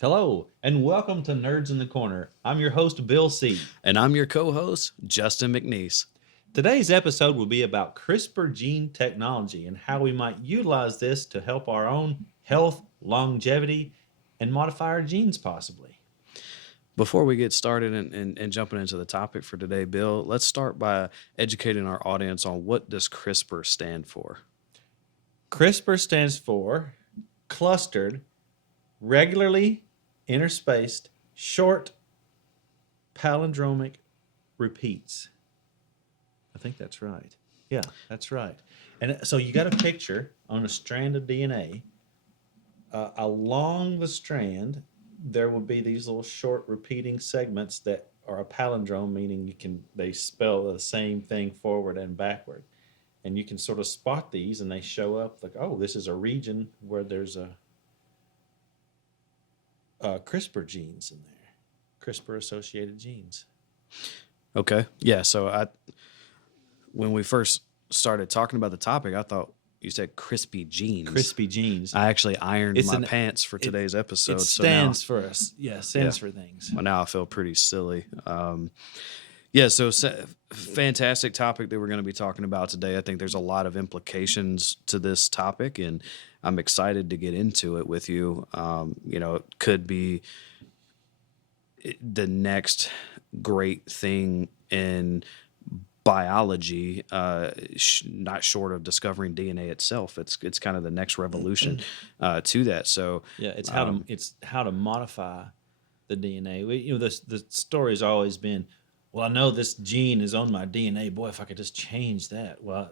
Hello, and welcome to Nerds in the Corner. I'm your host, Bill C. And I'm your co-host, Justin McNeese. Today's episode will be about CRISPR gene technology and how we might utilize this to help our own health, longevity, and modify our genes possibly. Before we get started and jumping into the topic for today, Bill, let's start by educating our audience on what does CRISPR stand for? CRISPR stands for clustered, regularly interspaced, short, palindromic repeats. I think that's right. Yeah, that's right. And so you got a picture on a strand of DNA. Along the strand, there will be these little short repeating segments that are a palindrome, meaning they spell the same thing forward and backward. And you can sort of spot these, and they show up like, oh, this is a region where there's a CRISPR genes in there, CRISPR-associated genes. Okay. Yeah. So when we first started talking about the topic, I thought you said crispy genes. Crispy genes. I actually ironed my pants for today's episode. It stands for us. Yeah, stands for things. Well, now I feel pretty silly. So fantastic topic that we're going to be talking about today. I think there's a lot of implications to this topic, and I'm excited to get into it with you. It could be the next great thing in biology, not short of discovering DNA itself. It's kind of the next revolution to that. So yeah, it's how to modify the DNA. The story has always been, well, I know this gene is on my DNA. Boy, if I could just change that. Well,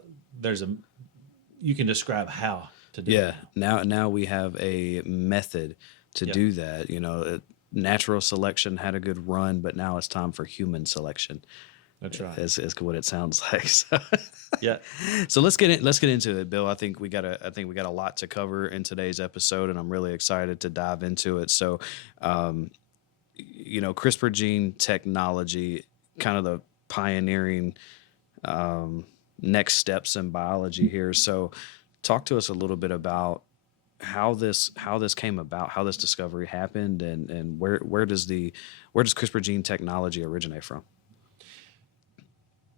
you can describe how to do that. Yeah, now we have a method to do that. Natural selection had a good run, but now it's time for human selection. That's right. Is what it sounds like. So, yeah. So let's get into it, Bill. I think we got a lot to cover in today's episode, and I'm really excited to dive into it. So, CRISPR gene technology, kind of the pioneering next steps in biology here. So, talk to us a little bit about how this came about, how this discovery happened, and where does CRISPR gene technology originate from?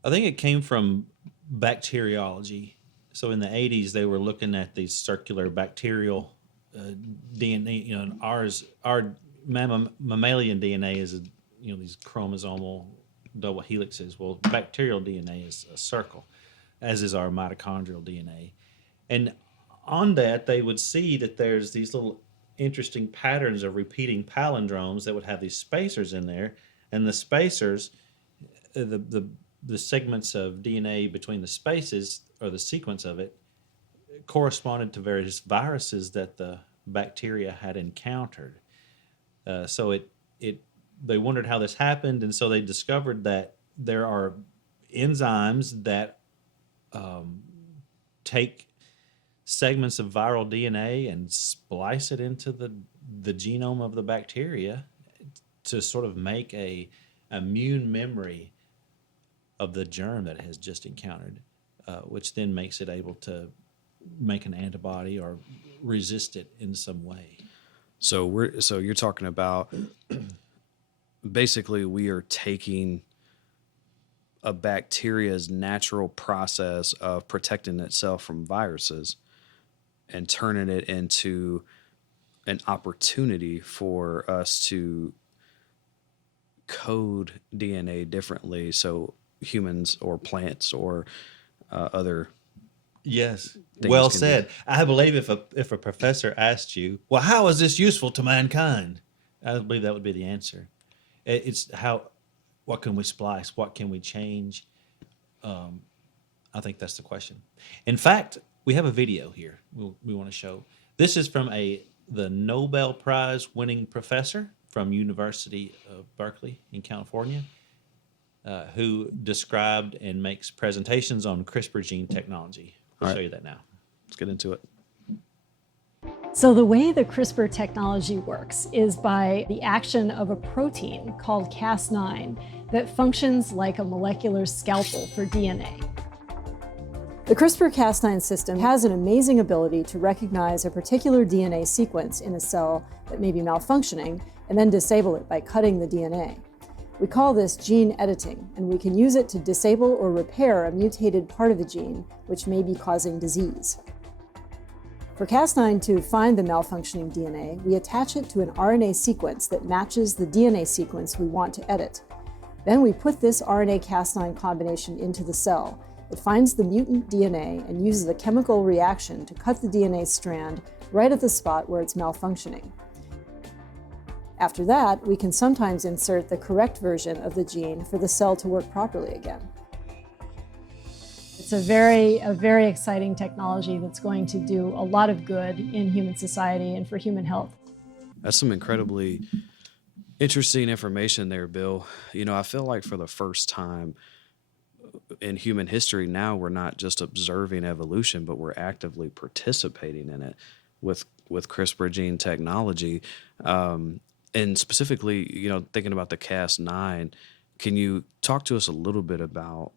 I think it came from bacteriology. So in the 80s, they were looking at these circular bacterial DNA. Our mammalian DNA is these chromosomal double helixes. Well, bacterial DNA is a circle, as is our mitochondrial DNA. And on that, they would see that there's these little interesting patterns of repeating palindromes that would have these spacers in there, and the spacers, the segments of DNA between the spaces, or the sequence of it, corresponded to various viruses that the bacteria had encountered. So they wondered how this happened, and so they discovered that there are enzymes that take segments of viral DNA and splice it into the genome of the bacteria to sort of make a immune memory of the germ that it has just encountered, which then makes it able to make an antibody or resist it in some way. So you're talking about basically we are taking a bacteria's natural process of protecting itself from viruses and turning it into an opportunity for us to code DNA differently, so humans or plants or other. Yes, well said. I believe if a professor asked you, well, how is this useful to mankind? I believe that would be the answer. It's what can we splice? What can we change? I think that's the question. In fact, we have a video here we want to show. This is from the Nobel Prize winning professor from University of Berkeley in California, who described and makes presentations on CRISPR gene technology. I'll show you that now. Let's get into it. So the way the CRISPR technology works is by the action of a protein called Cas9 that functions like a molecular scalpel for DNA. The CRISPR-Cas9 system has an amazing ability to recognize a particular DNA sequence in a cell that may be malfunctioning and then disable it by cutting the DNA. We call this gene editing, and we can use it to disable or repair a mutated part of the gene, which may be causing disease. For Cas9 to find the malfunctioning DNA, we attach it to an RNA sequence that matches the DNA sequence we want to edit. Then we put this RNA-Cas9 combination into the cell. It finds the mutant DNA and uses a chemical reaction to cut the DNA strand right at the spot where it's malfunctioning. After that, we can sometimes insert the correct version of the gene for the cell to work properly again. It's a very exciting technology that's going to do a lot of good in human society and for human health. That's some incredibly interesting information there, Bill. You know, I feel like for the first time in human history now, we're not just observing evolution, but we're actively participating in it with CRISPR gene technology. And specifically, you know, thinking about the Cas9, can you talk to us a little bit about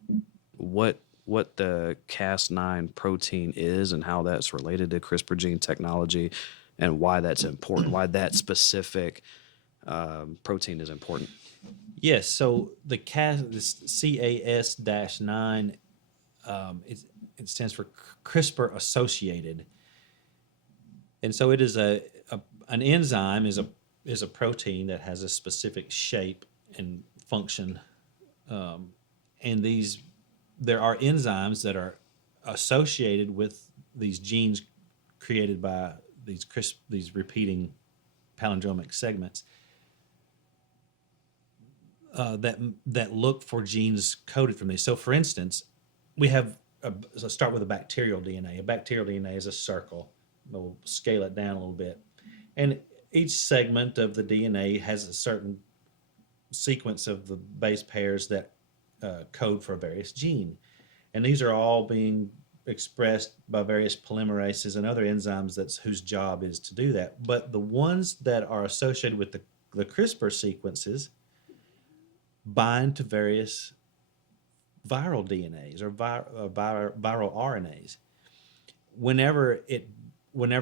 what the Cas9 protein is and how that's related to CRISPR gene technology and why that's important, why that specific protein is important? Yes, so the CAS-9, it stands for CRISPR associated, and so it is an enzyme is a protein that has a specific shape and function, and there are enzymes that are associated with these genes created by these repeating palindromic segments. That look for genes coded from these. So, for instance, we have so start with a bacterial DNA. A bacterial DNA is a circle. We'll scale it down a little bit, and each segment of the DNA has a certain sequence of the base pairs that code for a various gene, and these are all being expressed by various polymerases and other enzymes whose job is to do that. But the ones that are associated with the CRISPR sequences bind to various viral DNAs or viral RNAs. Whenever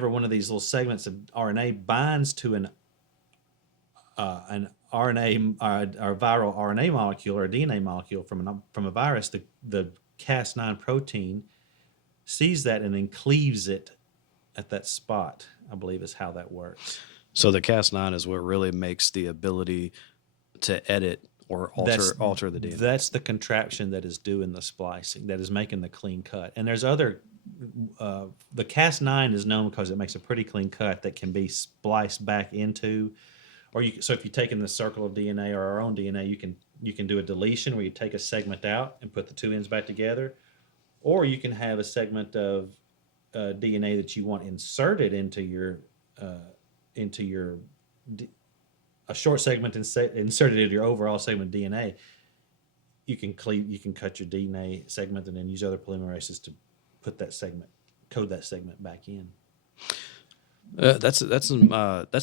one of these little segments of RNA binds to an RNA or viral RNA molecule or a DNA molecule from a virus, the Cas9 protein sees that and then cleaves it at that spot, I believe is how that works. So the Cas9 is what really makes the ability to edit or alter the DNA. That's the contraption that is doing the splicing, that is making the clean cut. And there's other, the Cas9 is known because it makes a pretty clean cut that can be spliced back into, so if you take in the circle of DNA or our own DNA, you can do a deletion where you take a segment out and put the two ends back together, or you can have a segment of DNA that you want inserted into your a short segment inserted into your overall segment DNA. You can cut your DNA segment and then use other polymerases to put that segment, code that segment back in. That's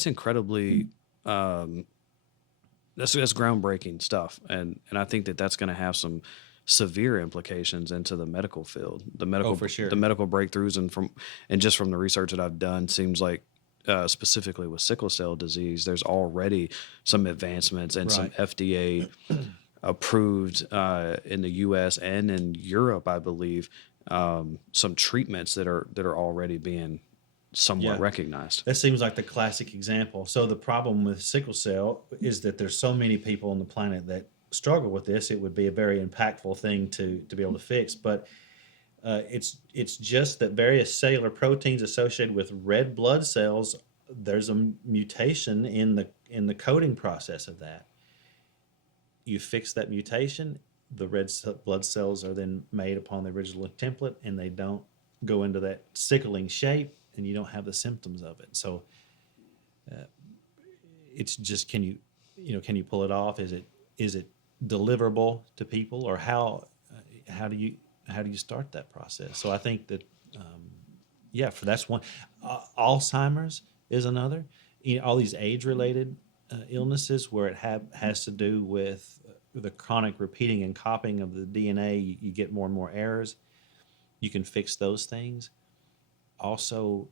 incredibly that's groundbreaking stuff, and I think that's going to have some severe implications into the medical field. For sure. The medical breakthroughs and just from the research that I've done, seems like specifically with sickle cell disease, there's already some advancements and some FDA approved in the U.S. and in Europe, I believe, some treatments that are already being somewhat recognized. That seems like the classic example. So the problem with sickle cell is that there's so many people on the planet that struggle with this. It would be a very impactful thing to be able to fix, but it's just that various cellular proteins associated with red blood cells, there's a mutation in the coding process of that. You fix that mutation, the red blood cells are then made upon the original template, and they don't go into that sickling shape, and you don't have the symptoms of it. So it's just, can you pull it off? Is it deliverable to people, or how do you start that process? So I think that that's one. Alzheimer's is another. All these age-related illnesses where it has to do with the chronic repeating and copying of the DNA, you get more and more errors. you can fix those things. Also,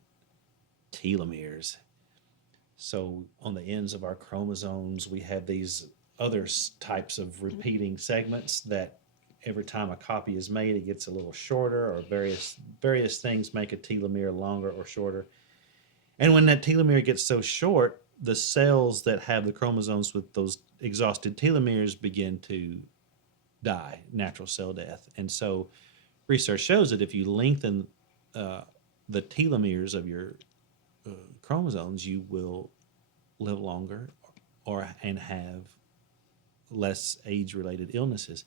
telomeres. So on the ends of our chromosomes, we have these other types of repeating segments that every time a copy is made, it gets a little shorter, or various things make a telomere longer or shorter. And when that telomere gets so short, the cells that have the chromosomes with those exhausted telomeres begin to die, natural cell death. And so research shows that if you lengthen the telomeres of your chromosomes, you will live longer and have less age-related illnesses.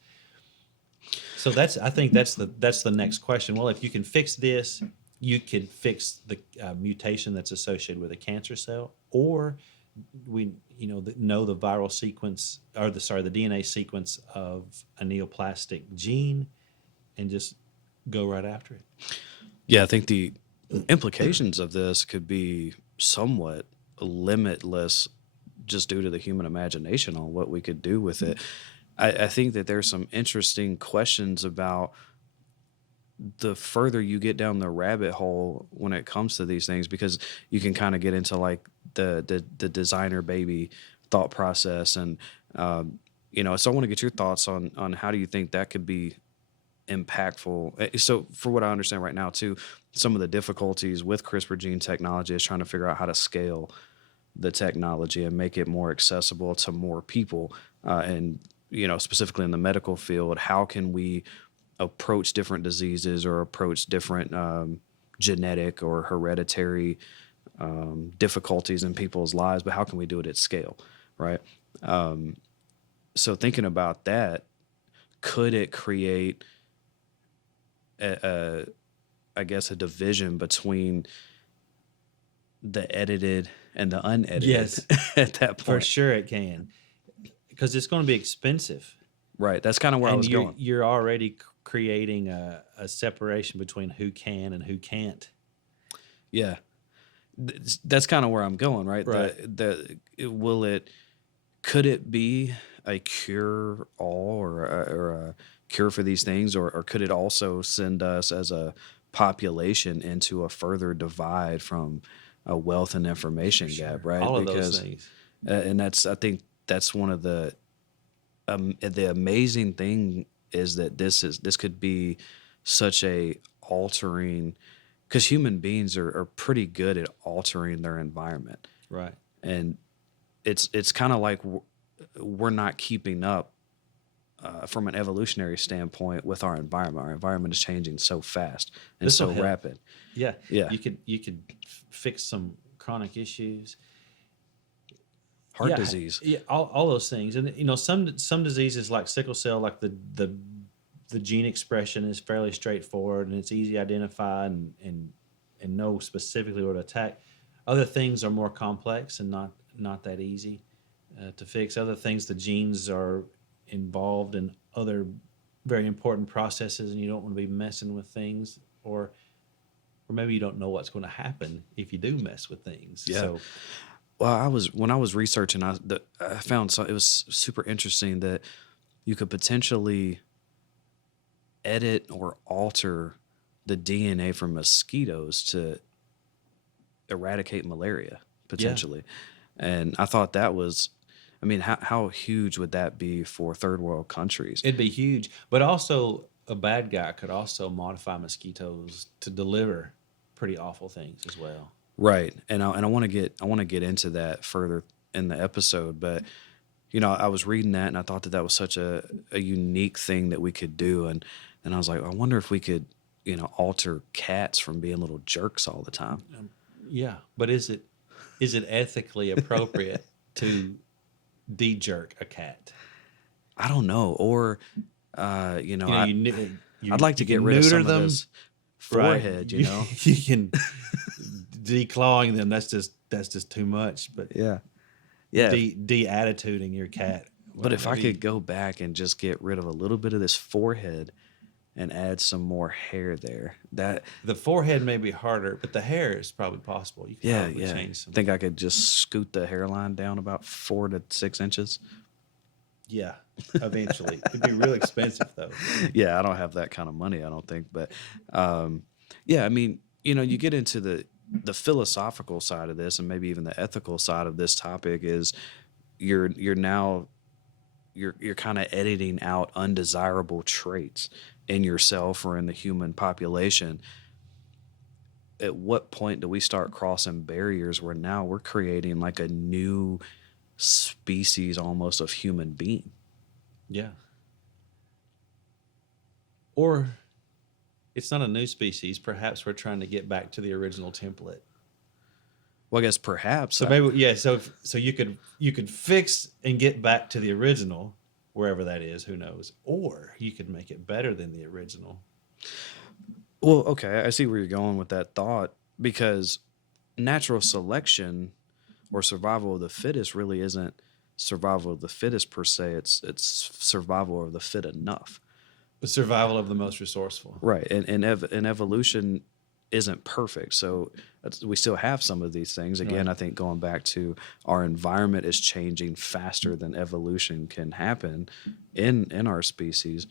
So I think that's the next question. Well, if you can fix this, you can fix the mutation that's associated with a cancer cell, or we know the viral sequence, or the DNA sequence of a neoplastic gene, and just go right after it. Yeah, I think the implications of this could be somewhat limitless, just due to the human imagination on what we could do with it. I think that there's some interesting questions about the further you get down the rabbit hole when it comes to these things, because you can kind of get into like the designer baby thought process. And, so I want to get your thoughts on how do you think that could be impactful. So for what I understand right now too, some of the difficulties with CRISPR gene technology is trying to figure out how to scale the technology and make it more accessible to more people. And, specifically in the medical field, how can we approach different diseases or approach different genetic or hereditary difficulties in people's lives, but how can we do it at scale, right? So thinking about that, could it create a division between the edited and the unedited? Yes. At that point? For sure it can, because it's going to be expensive. Right. That's kind of where I was you're, going. You're already creating a separation between who can and who can't. Yeah. That's kind of where I'm going, right? Right. Could it be a cure all or a cure for these things, or could it also send us as a population into a further divide from a wealth and information gap, right? All of those things. And I think that's one of the amazing thing is that this could be such a altering, because human beings are pretty good at altering their environment. Right. And it's kind of like we're not keeping up from an evolutionary standpoint with our environment. Our environment is changing so fast and This'll so help. rapid. Yeah. Yeah. You could fix some chronic issues. Heart disease. Yeah, all those things. And some diseases like sickle cell, like the gene expression is fairly straightforward and it's easy to identify and know specifically what to attack. Other things are more complex and not that easy to fix. Other things, the genes are involved in other very important processes, and you don't want to be messing with things, or maybe you don't know what's going to happen if you do mess with things. Yeah. So, Well, when I was researching, I found it was super interesting that you could potentially edit or alter the DNA from mosquitoes to eradicate malaria potentially. Yeah. And I thought that was, how huge would that be for third world countries? It'd be huge, but also a bad guy could also modify mosquitoes to deliver pretty awful things as well. Right. And I want to get into that further in the episode, but I was reading that and I thought that was such a unique thing that we could do, and I was like, I wonder if we could alter cats from being little jerks all the time. Yeah, but is it ethically appropriate to de-jerk a cat? I don't know. Or I'd like to get rid of some of this forehead. Right. You can declawing them. That's just too much. But yeah. De-attituding your cat. But if I could go back and just get rid of a little bit of this forehead and add some more hair there, that the forehead may be harder, but the hair is probably possible. You can probably change some. I think I could just scoot the hairline down about 4 to 6 inches. Yeah, eventually. It'd be real expensive, though. Yeah, I don't have that kind of money, I don't think. But yeah, I mean, you know, you get into the philosophical side of this, and maybe even the ethical side of this topic is you're now you're kind of editing out undesirable traits in yourself or in the human population. At what point do we start crossing barriers where now we're creating like a new species almost of human being? Yeah. Or it's not a new species. Perhaps we're trying to get back to the original template. Well, I guess perhaps. So maybe, yeah. So you could fix and get back to the original, wherever that is. Who knows? Or you could make it better than the original. Well, okay, I see where you're going with that thought, because natural selection or survival of the fittest really isn't survival of the fittest per se. It's survival of the fit enough. The survival of the most resourceful. Right, and evolution isn't perfect, so we still have some of these things. Again, Right. I think going back to our environment is changing faster than evolution can happen in our species,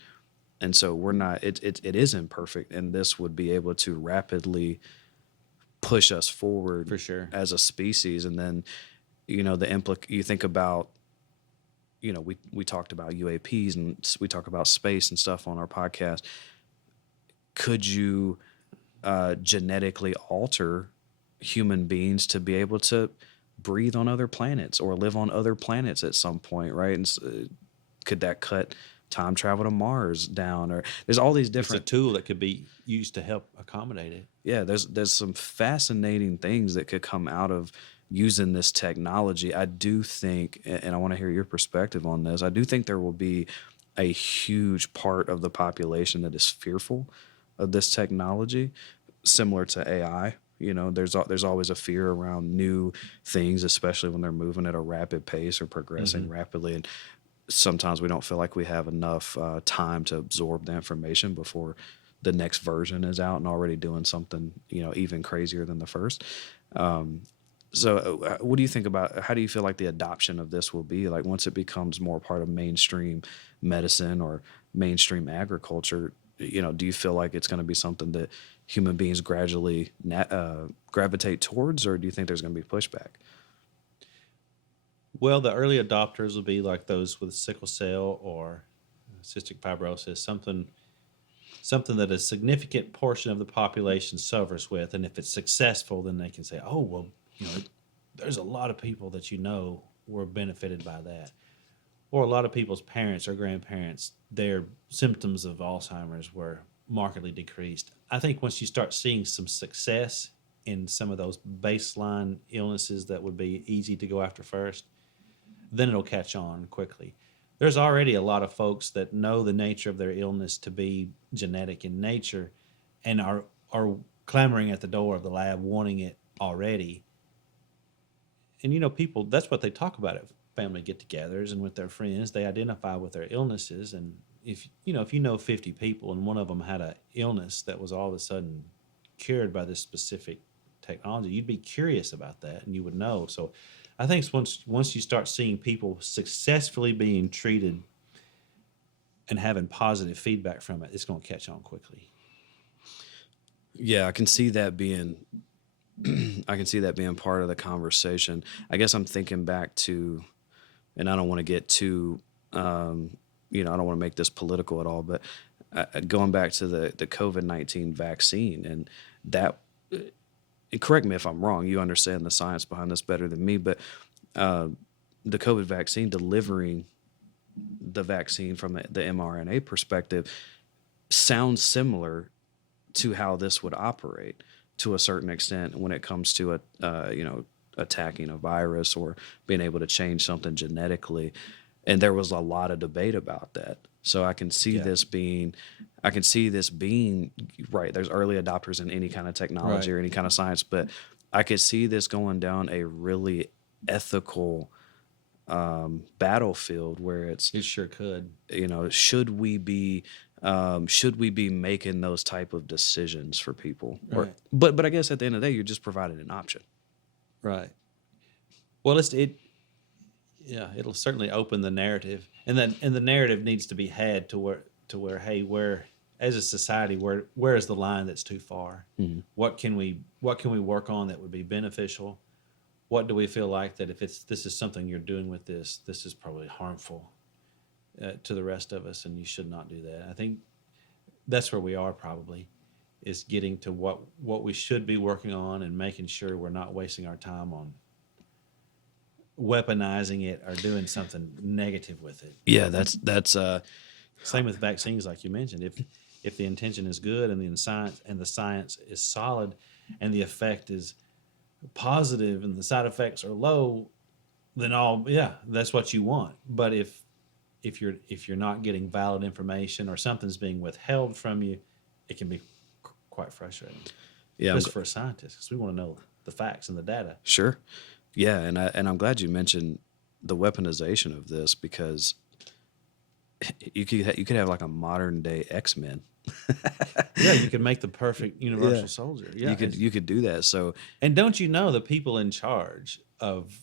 and so we're not. It is imperfect, and this would be able to rapidly push us forward For sure. as a species. And then, you know, you think about, you know, we talked about UAPs and we talk about space and stuff on our podcast. Could you genetically alter human beings to be able to breathe on other planets or live on other planets at some point, right? And could that cut time travel to Mars down? Or there's all these It's a different tool that could be used to help accommodate it. yeah, there's some fascinating things that could come out of using this technology. I do think, and I want to hear your perspective on this, I do think there will be a huge part of the population that is fearful of this technology, similar to AI. You know, there's always a fear around new things, especially when they're moving at a rapid pace or progressing rapidly. And sometimes we don't feel like we have enough time to absorb the information before the next version is out and already doing something, you know, even crazier than the first. So what do you think about, how do you feel like the adoption of this will be like once it becomes more part of mainstream medicine or mainstream agriculture? You know, do you feel like it's going to be something that human beings gradually gravitate towards, or do you think there's going to be pushback? Well, the early adopters will be like those with sickle cell or cystic fibrosis, something that a significant portion of the population suffers with. And if it's successful, then they can say, oh, well, you know, there's a lot of people that, you know, were benefited by that. Or a lot of people's parents or grandparents, their symptoms of Alzheimer's were markedly decreased. I think once you start seeing some success in some of those baseline illnesses that would be easy to go after first, then it'll catch on quickly. There's already a lot of folks that know the nature of their illness to be genetic in nature and are clamoring at the door of the lab wanting it already. And, you know, people, that's what they talk about at family get-togethers and with their friends. They identify with their illnesses. And if you know 50 people and one of them had an illness that was all of a sudden cured by this specific technology, you'd be curious about that and you would know. So I think once you start seeing people successfully being treated and having positive feedback from it, it's going to catch on quickly. Yeah, I can see that being part of the conversation. I guess I'm thinking back to, and I don't want to get too, you know, I don't want to make this political at all, but going back to the COVID-19 vaccine, and that, correct me if I'm wrong, you understand the science behind this better than me, but the COVID vaccine, delivering the vaccine from the mRNA perspective sounds similar to how this would operate to a certain extent when it comes to you know, attacking a virus or being able to change something genetically. And there was a lot of debate about that. So I can see this being right. There's early adopters in any kind of technology or any kind of science, but I could see this going down a really ethical battlefield where It sure could. you know, should we be making those type of decisions for people? Or, Right. but I guess at the end of the day, you're just providing an option. Right. Well, Yeah, it'll certainly open the narrative, and the narrative needs to be had to where hey, where as a society, where is the line that's too far? What can we work on that would be beneficial? What do we feel like that if this is something you're doing with this is probably harmful to the rest of us, and you should not do that. I think that's where we are probably, is getting to what we should be working on and making sure we're not wasting our time on weaponizing it or doing something negative with it. Yeah, that's Same with vaccines, like you mentioned. If the intention is good and the science is solid and the effect is positive and the side effects are low, then that's what you want. But if you're not getting valid information or something's being withheld from you, it can be quite frustrating. yeah. Just for a scientist, because we want to know the facts and the data. Sure. Yeah, and I'm glad you mentioned the weaponization of this, because you could have like a modern day X-Men. Yeah, you could make the perfect universal soldier. Yeah, you could do that. So, and don't you know the people in charge of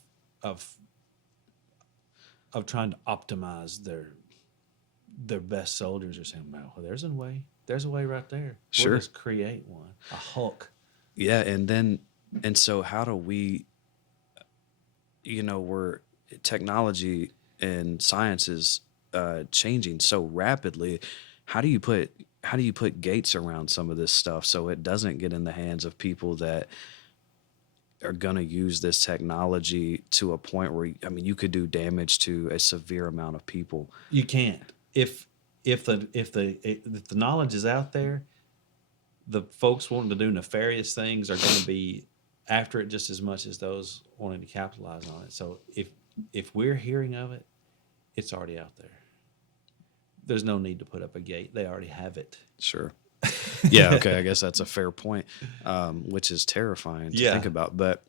trying to optimize their best soldiers are saying, "Well, there's a way. There's a way right there. Sure. We'll just create one, a Hulk." yeah, and so how do we, we're technology and science is changing so rapidly. How do you put gates around some of this stuff so it doesn't get in the hands of people that are going to use this technology to a point where, you could do damage to a severe amount of people? You can't. If the knowledge is out there, the folks wanting to do nefarious things are going to be after it just as much as those wanting to capitalize on it. So if we're hearing of it, it's already out there. There's no need to put up a gate. They already have it. Sure. Yeah. Okay. I guess that's a fair point, which is terrifying to think about. But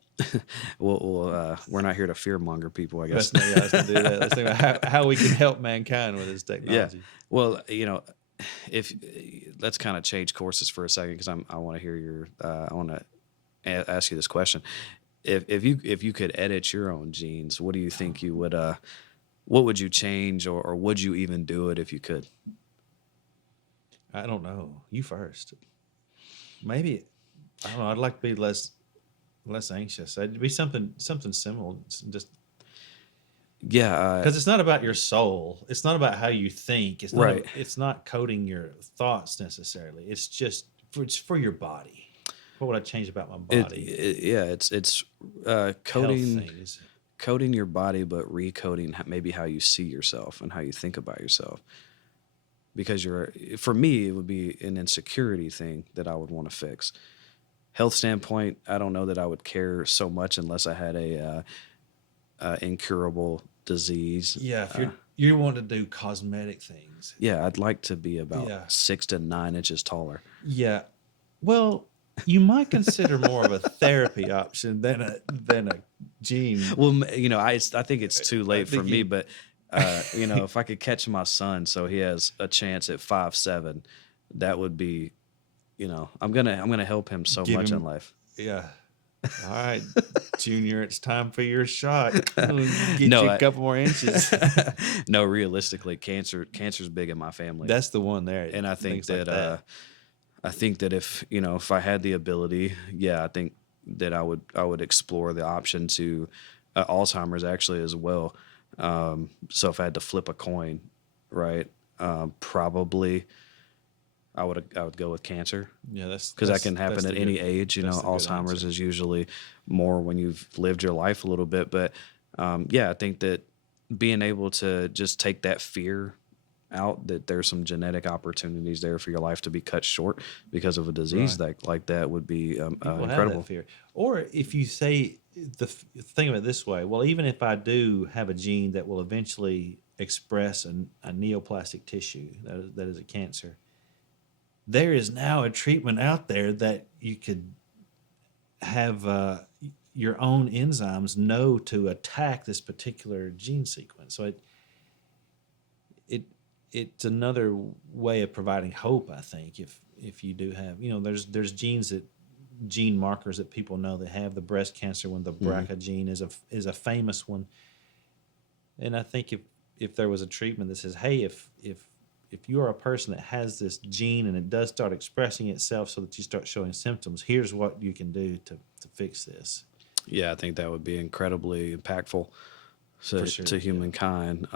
we're not here to fearmonger people, I guess. Let's do that. Let's think about how we can help mankind with this technology. Yeah. Well, if let's kind of change courses for a second, because I want to hear I want to ask you this question. If you could edit your own genes, what do you think you would? What would you change, or would you even do it if you could? I don't know. You first. Maybe, I don't know. I'd like to be less anxious. It'd be something similar. Just because it's not about your soul. It's not about how you think. It's not. Right. It's not coding your thoughts necessarily. It's just for your body. What would I change about my body? It's coding. Health things. Coding your body, but recoding maybe how you see yourself and how you think about yourself. Because for me, it would be an insecurity thing that I would want to fix. Health standpoint, I don't know that I would care so much unless I had a incurable disease. Yeah, if you want to do cosmetic things. Yeah, I'd like to be about 6 to 9 inches taller. Yeah, well, you might consider more of a therapy option than a gene. Well, I think it's too late for me, but if I could catch my son so he has a chance at 5'7", that would be, I'm gonna help him so much in life. Yeah. All right, Junior, it's time for your shot. Get you a couple more inches. No, realistically, cancer's big in my family. That's the one there, and I think that. I think that if I had the ability, I think that I would explore the option to Alzheimer's actually as well. So if I had to flip a coin, right, probably I would go with cancer. Yeah, because that can happen at any age. Alzheimer's is usually more when you've lived your life a little bit. But I think that being able to just take that fear out, that there's some genetic opportunities there for your life to be cut short because of a disease like that would be incredible. Have that fear. Or if you say think of it this way, well, even if I do have a gene that will eventually express a neoplastic tissue that is a cancer, there is now a treatment out there that you could have your own enzymes know to attack this particular gene sequence. So it's another way of providing hope, I think, if you do have, there's gene markers that people know that have the breast cancer one. The BRCA gene is a famous one. And I think if there was a treatment that says, hey, if you are a person that has this gene and it does start expressing itself so that you start showing symptoms, here's what you can do to fix this. Yeah, I think that would be incredibly impactful For sure, to yeah. humankind.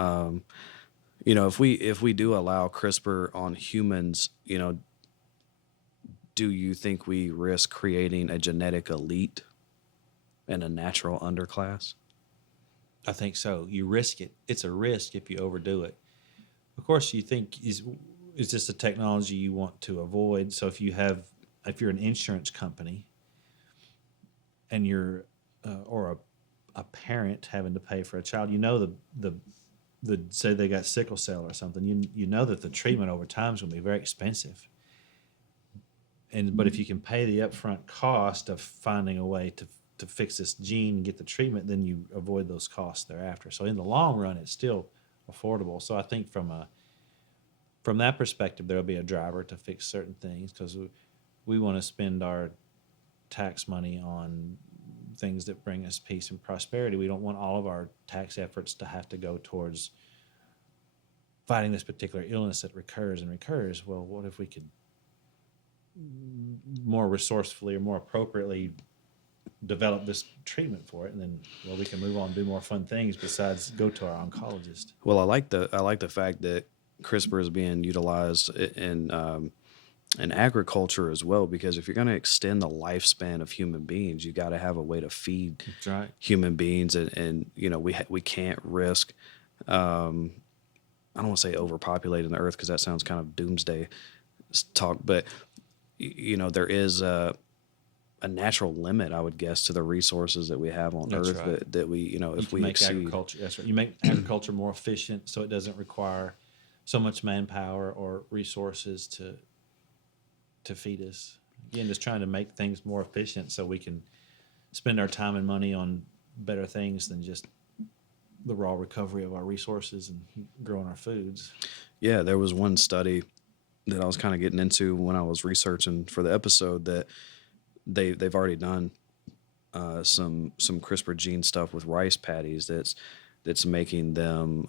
If we do allow CRISPR on humans, do you think we risk creating a genetic elite and a natural underclass? I think so. You risk it. It's a risk if you overdo it. Of course, you think is this a technology you want to avoid? So if you're an insurance company and you're or a parent having to pay for a child, the say they got sickle cell or something, you know that the treatment over time is going to be very expensive. But if you can pay the upfront cost of finding a way to fix this gene and get the treatment, then you avoid those costs thereafter. So in the long run, it's still affordable. So I think from that perspective, there'll be a driver to fix certain things because we want to spend our tax money on things that bring us peace and prosperity. We don't want all of our tax efforts to have to go towards fighting this particular illness that recurs and recurs. Well, what if we could more resourcefully or more appropriately develop this treatment for it, and then we can move on and do more fun things besides go to our oncologist. Well, I like the fact that CRISPR is being utilized in agriculture as well, because if you're going to extend the lifespan of human beings, you got to have a way to feed That's right. human beings, and we can't risk. I don't want to say overpopulating the earth because that sounds kind of doomsday talk, but there is a natural limit, I would guess, to the resources that we have on That's Earth. right. That we, if we make exceed. agriculture, that's right. You make agriculture more efficient, so it doesn't require so much manpower or resources to feed us. Again, just trying to make things more efficient so we can spend our time and money on better things than just the raw recovery of our resources and growing our foods. Yeah, there was one study that I was kind of getting into when I was researching for the episode that they've already done some CRISPR gene stuff with rice paddies that's making them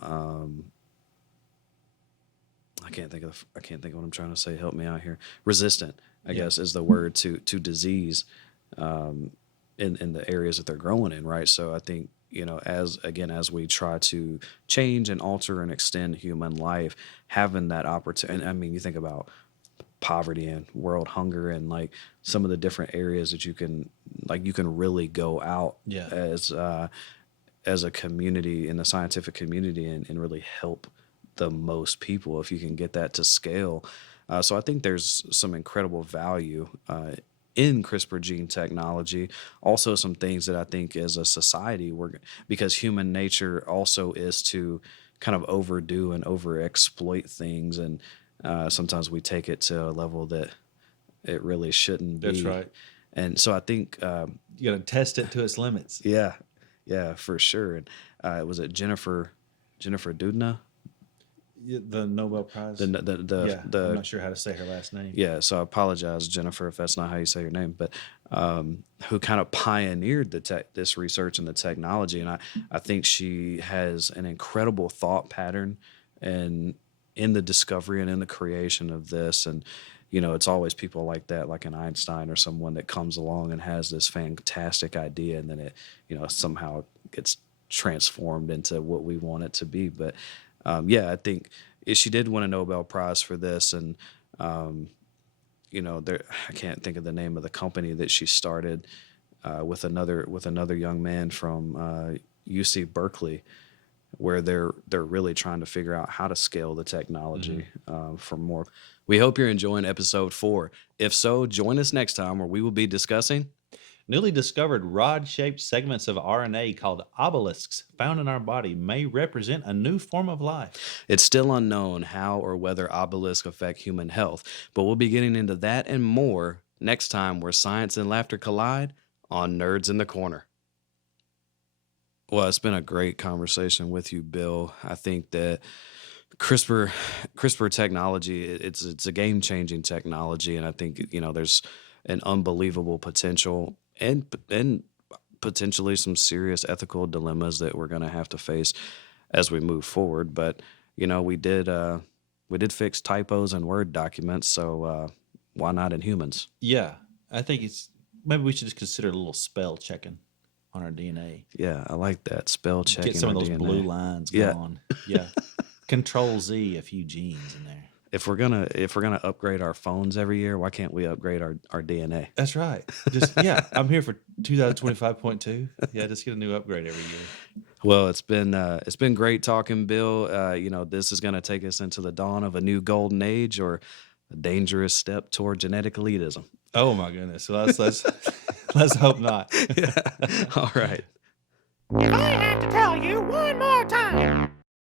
I can't think of what I'm trying to say. Help me out here. Resistant, I guess, is the word to disease in the areas that they're growing in, right? So I think as we try to change and alter and extend human life, having that opportunity. I mean, you think about poverty and world hunger and like some of the different areas that you can really go out as a community in the scientific community and really help the most people if you can get that to scale. So I think there's some incredible value in CRISPR gene technology. Also some things that I think as a society because human nature also is to kind of overdo and overexploit things, and sometimes we take it to a level that it really shouldn't be. That's right. And so I think you got to test it to its limits. Yeah, for sure. And was it Jennifer Doudna? The Nobel Prize. I'm not sure how to say her last name. Yeah, so I apologize, Jennifer, if that's not how you say your name, but who kind of pioneered this research and the technology. And I think she has an incredible thought pattern and in the discovery and in the creation of this. And, it's always people like that, like an Einstein or someone that comes along and has this fantastic idea, and then it, somehow gets transformed into what we want it to be. But I think she did win a Nobel Prize for this, and I can't think of the name of the company that she started with another young man from UC Berkeley, where they're really trying to figure out how to scale the technology for more. We hope you're enjoying episode 4. If so, join us next time where we will be discussing newly discovered rod-shaped segments of RNA called obelisks found in our body may represent a new form of life. It's still unknown how or whether obelisks affect human health, but we'll be getting into that and more next time where science and laughter collide on Nerds in the Corner. Well, it's been a great conversation with you, Bill. I think that CRISPR technology, it's a game-changing technology, and I think there's an unbelievable potential and potentially some serious ethical dilemmas that we're going to have to face as we move forward. But we did fix typos in Word documents, so why not in humans? Yeah, I think maybe we should just consider a little spell checking on our DNA. Yeah, I like that. Spell checking. Get some of our those DNA. blue lines Yeah. gone. Yeah. Control Z a few genes in there. If we're gonna upgrade our phones every year, why can't we upgrade our DNA? That's right. Just I'm here for 2025.2. Yeah, just get a new upgrade every year. Well, it's been great talking, Bill. This is gonna take us into the dawn of a new golden age or a dangerous step toward genetic elitism. Oh my goodness. So let's hope not. All right. I have to tell you one more time.